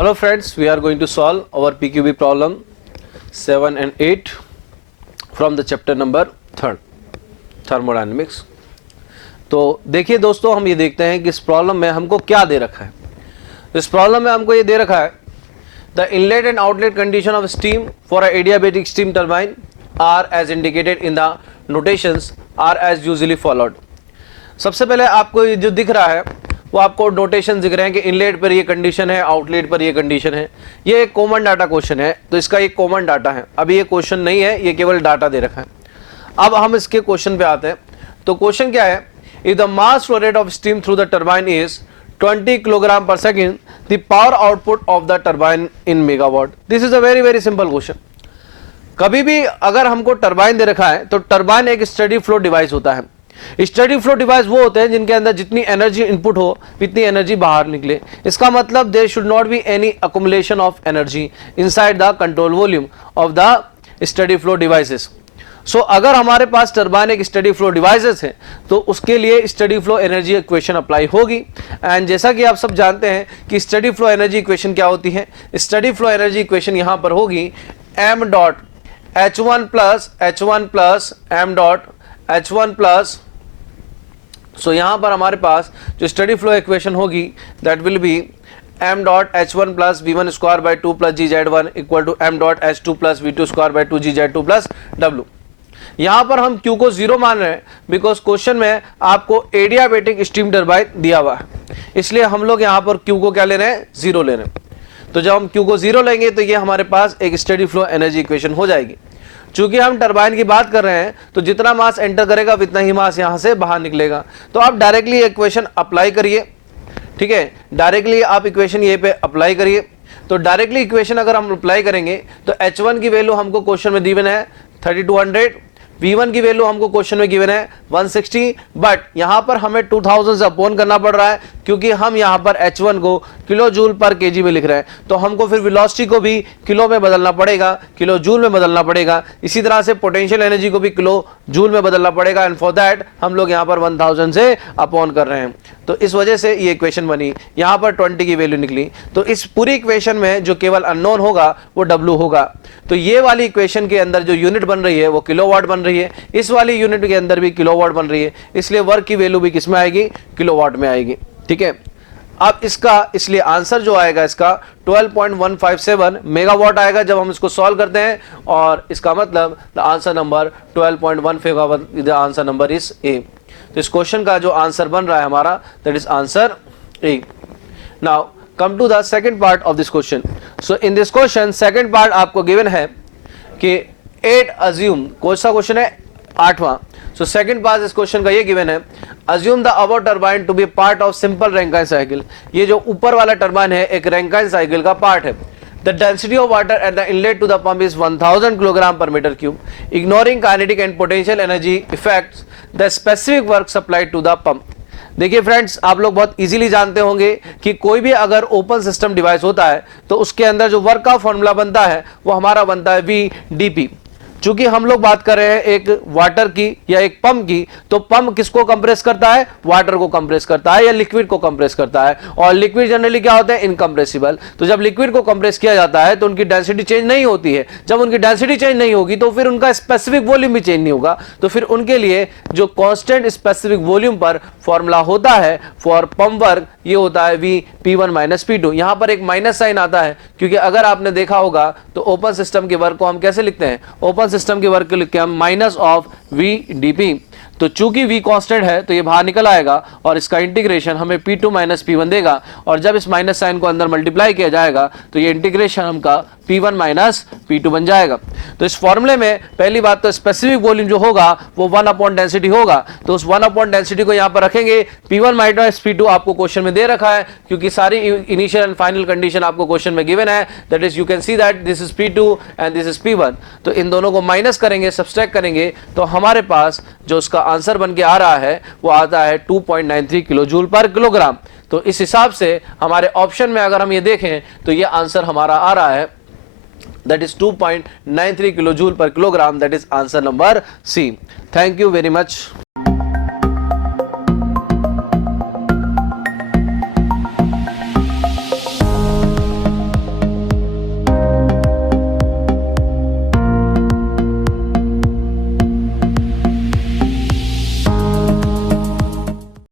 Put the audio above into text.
Hello friends, we are going to solve our PQB problem 7 and 8 from the chapter number 3 thermodynamics। तो देखिए दोस्तों, हम ये देखते हैं कि इस प्रॉब्लम में हमको क्या दे रखा है। इस प्रॉब्लम में हमको ये दे रखा है the inlet and outlet condition of steam for a adiabatic steam turbine are as indicated in the notations are as usually followed. सबसे पहले आपको ये जो दिख रहा है वो आपको नोटेशन दिख रहे हैं कि इनलेट पर ये कंडीशन है, आउटलेट पर ये कंडीशन है। ये एक कॉमन डाटा क्वेश्चन है, तो इसका एक कॉमन डाटा है। अभी ये क्वेश्चन नहीं है, ये केवल डाटा दे रखा है। अब हम इसके क्वेश्चन पे आते हैं। तो क्वेश्चन क्या है, if the mass flow rate of steam through the turbine is 20 kilogram per second, the power output of the turbine in megawatt. This is a very very simple question. कभी भी अगर हमको टरबाइन दे रखा है तो turbine एक steady flow device होता है। स्टडी फ्लो डिवाइस वो होते हैं जिनके अंदर जितनी एनर्जी इनपुट हो उतनी एनर्जी बाहर निकले। इसका मतलब there should not be any accumulation of energy inside the control volume of the steady flow devices. So अगर हमारे पास टरबाइन एक स्टडी फ्लो डिवाइसेस है तो उसके लिए steady flow energy equation apply होगी। एंड जैसा कि आप सब जानते हैं कि स्टडी फ्लो एनर्जी इक्वेशन क्या होती है। स्टडी फ्लो एनर्जी इक्वेशन यहां पर होगी m dot h1 plus m dot h1 plus. So यहां पर हमारे पास जो स्टडी फ्लो इक्वेशन होगी that will be m dot h1 plus v1 square by 2 plus gz1 equal to m dot h2 plus v2 square by 2 gz2 plus w। यहां पर हम q को 0 मान रहे हैं बिकॉज क्वेश्चन में आपको एडियाबैटिक स्टीम टरबाइन दिया हुआ है, इसलिए हम लोग यहां पर q को क्या ले रहे हैं, 0 ले रहे हैं। तो जब हम q को 0 लेंगे तो ये हमारे पास एक स्टडी फ्लो एनर्जी इक्वेशन हो जाएगी। चूंकि हम टरबाइन की बात कर रहे हैं तो जितना मास एंटर करेगा उतना ही मास यहां से बाहर निकलेगा। तो आप डायरेक्टली इक्वेशन अप्लाई करिए, ठीक है, डायरेक्टली आप इक्वेशन ये पे अप्लाई करिए। तो डायरेक्टली इक्वेशन अगर हम अप्लाई करेंगे तो h1 की वैल्यू हमको क्वेश्चन में गिवन है 3200, v1 की वैल्यू हमको क्वेश्चन में गिवन है 160, बट यहां पर हमें 2000 से अपोन करना पड़ रहा है क्योंकि हम यहां पर h1 को किलो जूल पर केजी में लिख रहे हैं। तो हमको फिर वेलोसिटी को भी किलो में बदलना पड़ेगा, किलो जूल में बदलना पड़ेगा। इसी तरह से पोटेंशियल एनर्जी को भी किलो जूल में बदलना पड़ेगा। एंड फॉर दैट हम लोग यहां पर 1000 से अपॉन कर रहे हैं। तो इस वजह से ये इक्वेशन बनी, यहां पर 20 की वैल्यू निकली। तो इस पूरी इक्वेशन में जो केवल अननोन होगा वो W होगा। तो ये वाली इक्वेशन के अंदर जो यूनिट बन रही है वो किलोवाट बन रही है, इस वाली यूनिट के अंदर भी किलोवाट बन रही है, इसलिए वर्क की वैल्यू भी किसमें आएगी, किलोवाट में आएगी। ठीक है, अब इसका इसलिए आंसर जो आएगा इसका 12.157 मेगावाट आएगा जब हम इसको सॉल्व करते हैं। और इसका मतलब the answer number 12.157, the answer number is a. तो इस क्वेश्चन का जो आंसर बन रहा है हमारा that is answer A. Now come to the second part of this question. So in this question second part आपको गिवन है कि 8 अज्यूम, कौन सा क्वेश्चन है, 8वां। सो सेकंड पार्ट इस क्वेश्चन का ये गिवन है, assume the above turbine to be part of simple Rankine cycle. ये जो ऊपर वाला टरबाइन है एक रैंकाइन साइकिल का पार्ट है। The density of water at the inlet to the pump is 1000 kilogram per metre cube. Ignoring kinetic and potential energy effects the specific work supplied to the pump. देखिए friends, आप लोग बहुत easily जानते होंगे कि कोई भी अगर ओपन सिस्टम डिवाइस होता है तो उसके अंदर जो वर्क का फॉर्मूला बनता है वो हमारा बनता है VdP। चूंकि हम लोग बात कर रहे हैं एक वाटर की या एक पंप की, तो पंप किसको कंप्रेस करता है, वाटर को कंप्रेस करता है या लिक्विड को कंप्रेस करता है। और लिक्विड जनरली क्या होता है, इनकंप्रेसिबल। तो जब लिक्विड को कंप्रेस किया जाता है तो उनकी डेंसिटी चेंज नहीं होती है। जब उनकी डेंसिटी चेंज नहीं होगी तो फिर उनका स्पेसिफिक वॉल्यूम भी चेंज नहीं होगा। तो फिर उनके लिए जो कांस्टेंट स्पेसिफिक वॉल्यूम पर फॉर्मूला होता है फॉर पंप वर्क, ये होता है P1 माइनस P2। यहां पर एक माइनस साइन आता है क्योंकि अगर आपने देखा होगा तो ओपन सिस्टम के वर्क को हम कैसे लिखते हैं, ओपन सिस्टम के वर्क को लिखते हैं हम माइनस ऑफ VdP। तो चूंकि V कांस्टेंट है तो ये बाहर निकल आएगा और इसका इंटीग्रेशन हमें P2 माइनस P1 देगा। और जब इस माइनस साइन को अंदर मल्टीप्लाई किया जाएगा तो ये इंटीग्रेशन हमका P1 माइनस P2 बन जाएगा। तो इस फॉर्मूले में पहली बात तो स्पेसिफिक वॉल्यूम जो होगा वो 1 अपॉन डेंसिटी होगा। तो उस 1 अपॉन डेंसिटी को यहाँ पर रखेंगे। P1 माइनस P2 आपको क्वेश्चन में दे रखा है क्योंकि सारी इनिशियल एंड फाइनल कंडीशन आपको क्वेश्चन में गिवन है। That is you can see that this is P2 and this is P1। तो इन दोनों को माइनस करेंगे, सब्सट्रैक्ट करेंगे, तो हमारे पास जो उसका आंसर बन के आ रहा है वो आता है 2.93 किलो जूल पर किलोग्राम। तो इस हिसाब से हमारे ऑप्शन में अगर हम ये देखें तो ये आंसर हमारा आ रहा है that is 2.93 kilojoule per kilogram, that is answer number C. Thank you very much.